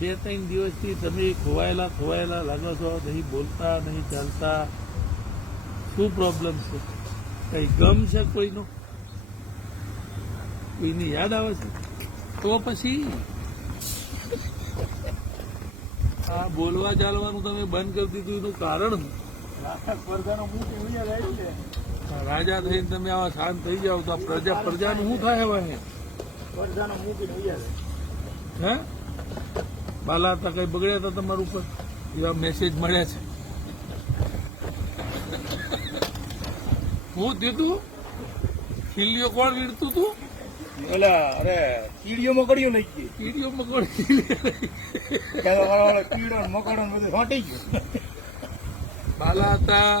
બે ત્રણ દિવસથી તમે ખોવાયેલા ખોવાયેલા લાગો છો નહીં બોલતા નહીં ચાલતા. શું પ્રોબ્લેમ છે? કઈ ગમ છે કોઈનો? કોઈની યાદ આવે છે? તો પછી? આ બોલવા ચાલવાનું તમે બંધ કરી દીધું એનું કારણ? રાજા થઈને તમે આવા શાંત થઈ જાઓ તો પ્રજા પ્રજાનું શું થાય હવે હે? બાલા હતા કઈ બગડ્યા હતા તમારા ઉપર? એવા મેસેજ મળ્યા છે. હું દીધું ખીલીઓ કોણ વીડતું તું? અરે કીડીઓ મકડીઓ લઈ ગઈ. કીડીઓ મકોડી કીડો મકડો બધું છોટી ગયું. બાલા હતા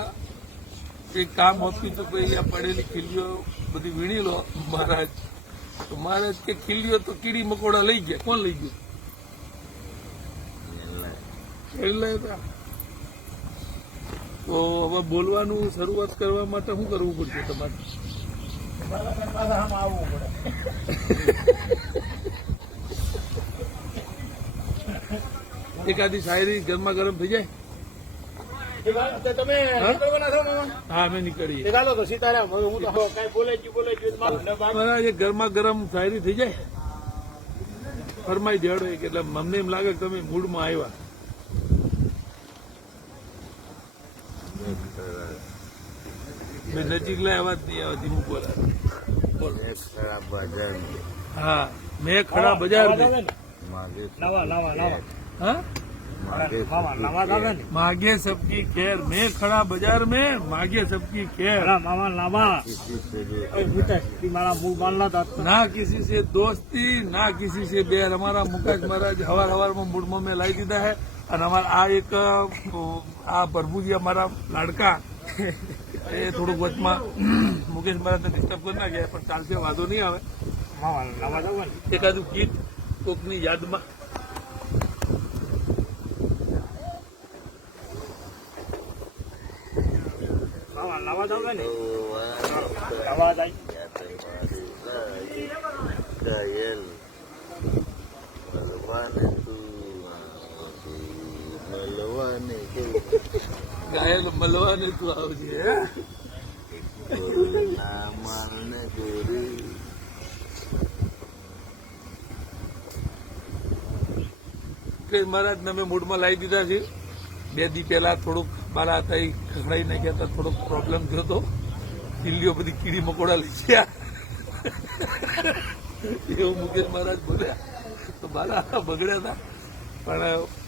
એક કામ હોતું તો ભાઈ આ પડેલી ખીલીઓ બધી વીણી લો મહારાજ. તો મહારાજ કે ખીલીઓ તો કીડી મકોડા લઈ ગયા. કોણ લઈ ગયું? એટલે તો હવે બોલવાનું શરૂઆત કરવા માટે શું કરવું પડશે તમારે? એકાદી શાયરી ગરમા ગરમ થઈ જાય? તમે હા? અમે નીકળીએ. ગરમા ગરમ શાયરી થઈ જાય? ફરમાઈ દેડો એટલે મને એમ લાગે કે તમે મૂડમાં આવ્યા. નજીક લાય અવાજ માગે સબકી ખેર મેં ખડા બજાર મેં માગે સબકી ખેર મામા લાવા. ના કિસી સે દોસ્તી ના કિસી સે બેર. અમારા મુકાજ મહારાજ હવાર હવારમાં મૂડમાં મેં લાવી દીધા હૈ અને અમારા આ એક આ પ્રભુજી અમારા લાડકા એ થોડુંક વચમાં મુકેશ મહારાજને ડિસ્ટર્બ કરી નાખ્યા પણ ચાલશે વાંધો નહીં આવે. એકાદું ગીત કોકની યાદમાં. નવા આવે ને. નવા જ આવી. ઘાયલ મળવાને તું આવજે કે મહારાજ અમે મૂડમાં લાવી દીધા છે? બે દી પહેલા થોડુંક મારા હતા એ ખખડાઈ નાખ્યા હતા થોડોક પ્રોબ્લેમ થયો હતો કિલ્લીઓ બધી કીડી મકોડા લઈ ગયા. એવું મુકેશ મહારાજ બોલ્યા તો મારા બગડ્યા હતા. પણ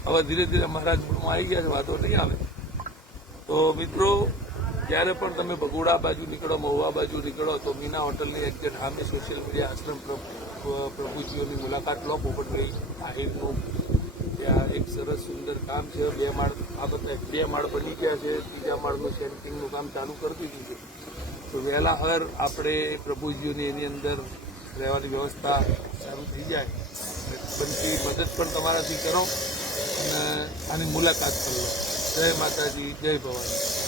હવે ધીરે ધીરે મહારાજ ગુણમાં આવી ગયા છે, વાતો નહીં આવે. તો મિત્રો, જ્યારે પણ તમે ભગોડા બાજુ નીકળો, મહુવા બાજુ નીકળો, તો મીના હોટલની એક્ઝેક્ટ સામે સોશિયલ મીડિયા આશ્રમ પ્રભુ- પ્રભુજીઓની મુલાકાત લો પોપટભાઈ આહિરનું. ત્યાં એક સરસ સુંદર કામ છે, બે માળ, આ બધા બે માળ બની ગયા છે, ત્રીજા માળનું સેન્ટિંગનું કામ ચાલુ કરી દીધું છે. તો વહેલા હર આપણે પ્રભુજીઓની એની અંદર રહેવાની વ્યવસ્થા ચાલુ થઈ જાય. બનતી મદદ પણ તમારાથી કરો અને આની મુલાકાત કરી લો. જય માતાજી જય ભવાની.